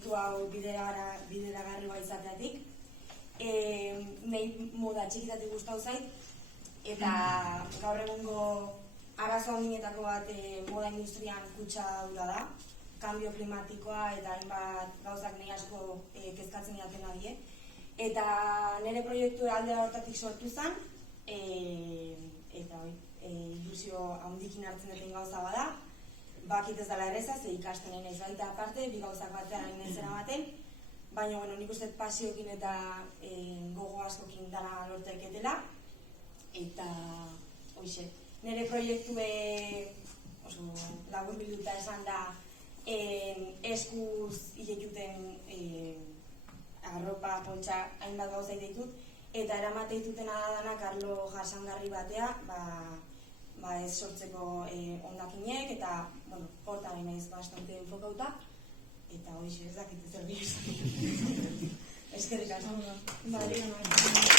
proiektu hau bideragarri izateatik. Nahi moda txikitatik gustau zait, eta gaur egungo arazo handienetako bat moda industrian kutsadura da, kanbio klimatikoa eta hainbat gauzak nahi asko kezkatzen didatena die. Eta nire proiektu alde hortatik sortu zen, eta ilusio handikin hartzen duten gauza bada, bakit ez dela erreza, ze ikasten nahi baita aparte, bi gauzak batean nahi zera baten, baina nik uste pasiokin eta gogo askokin dara lorteketela, eta hoxe, nire proiektue oso labur bilduta esan da eskuz hilekuten arropa, pontxa, hainbat gauza ditut, eta eramate ditutena danak arlo jasangarri batea, ez sortzeko ondakinek, eta hortan nahi naiz bastante enfokauta, eta hoxe ez dakit zer bihurtzen. Eskerrik asko.